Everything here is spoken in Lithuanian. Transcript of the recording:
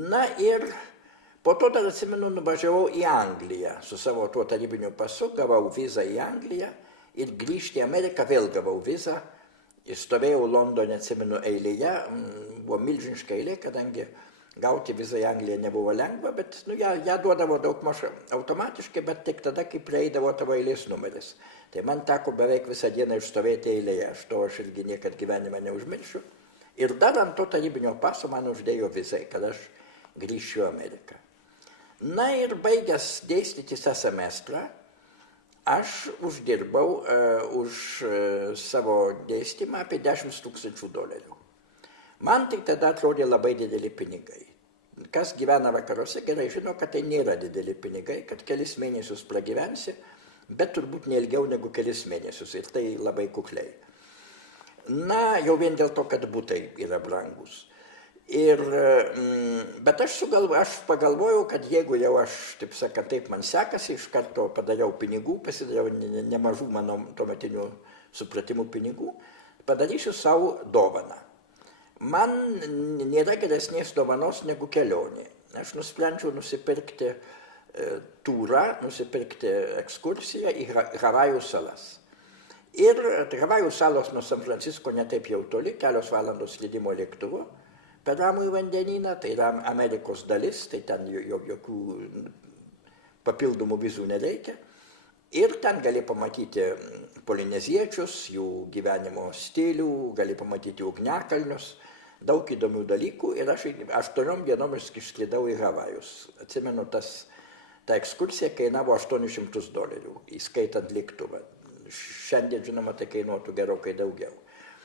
Na ir po to dar atsimenu, nuvažiavau į Angliją su savo tuo tarybiniu pasu, gavau vizą į Angliją ir grįžti į Ameriką vėl gavau vizą. Stovėjau Londone, atsimenu, eilėje, buvo milžiniška eilė, kadangi gauti vizą į Angliją nebuvo lengva, bet ją duodavo daugmaž automatiškai, bet tik tada, kai prieidavo tavo eilės numeris. Tai man teko beveik visą dieną išstovėti eilėje, aš irgi niekad gyvenime neužmiršiu. Ir dar ant to tarybinio paso man uždėjo vizai, kad aš grįšiu į Ameriką. Na ir baigęs dėstyti tą semestrą, aš uždirbau už savo dėstymą apie $10,000. Man tik tada atrodė labai dideli pinigai. Kas gyvena vakaruose, gerai žino, kad tai nėra dideli pinigai, kad kelis mėnesius pragyvensi, bet turbūt neilgiau negu kelis mėnesius ir tai labai kukliai. Na, jau vien dėl to, kad butai yra brangus. Bet aš pagalvojau, kad jeigu jau aš, taip sakant, taip man sekasi, iš karto padariau pinigų, pasidariau nemažų mano tuometinių supratimų pinigų, padarysiu savo dovaną. Man nėra geresnės dovanos negu kelionė. Aš nusprendžiau nusipirkti turą, nusipirkti ekskursiją į Havajų salas. Ir Havajų salos nuo San Francisko netaip jau toli, 4 valandos slydimo lėktuvu per Ramųjį vandenyną, tai yra Amerikos dalis, tai ten jokių papildomų vizų nereikia. Ir ten gali pamatyti polineziečius, jų gyvenimo stilių, gali pamatyti ugniakalnius, daug įdomių dalykų. Ir aš 8 dienom išskridau į Havajus. Atsimenu, ta ekskursija kainavo $800, įskaitant lėktuvą. Šiandien, žinoma, tai kainuotų gerokai daugiau.